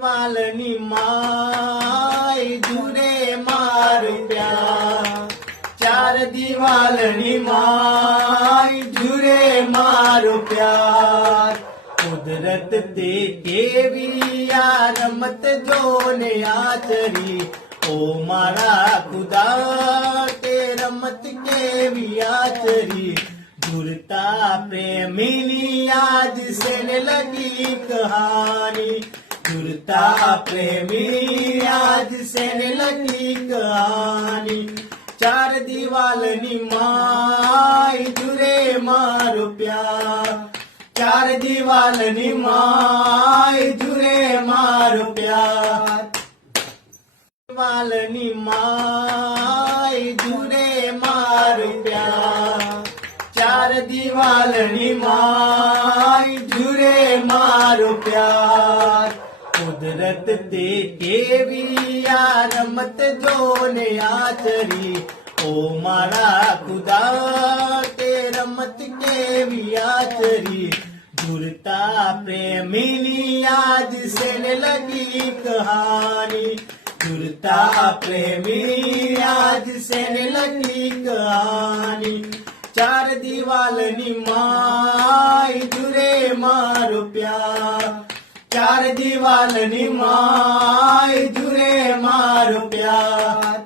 વાલની my જુરે મારો પ્યાર, ચાર દિવાલની માય જુરે મારો પ્યાર. કુદરત તે કેવી આ રમત જોને આચરી, ઓ મારા ખુદા તે રમત કેવી આચરી. जुड़ता प्रेमिनी आज से लगी कहानी, जुड़ता प्रेमिनी आज से लगी कहानी. चार दीवालनी माय जुरे मारो प्यार, चार दीवालनी माय जुरे मारो प्यार. दीवालनी माय जुरे मारो प्यार, चार दीवालनी माय जुरे मारो प्यार. કુદરત તે કેવી આ રમત જોને આચરી, ઓ મારા ખુદા તે રમત કેવી આચરી. जुड़ता प्रेमिनी आज से लगी कहानी, जुड़ता प्रेमिनी आज से लगी कहानी. चार दीवालनी माय जुरे मारो प्यार, चार दीवालनी माय जुरे मारो प्यार.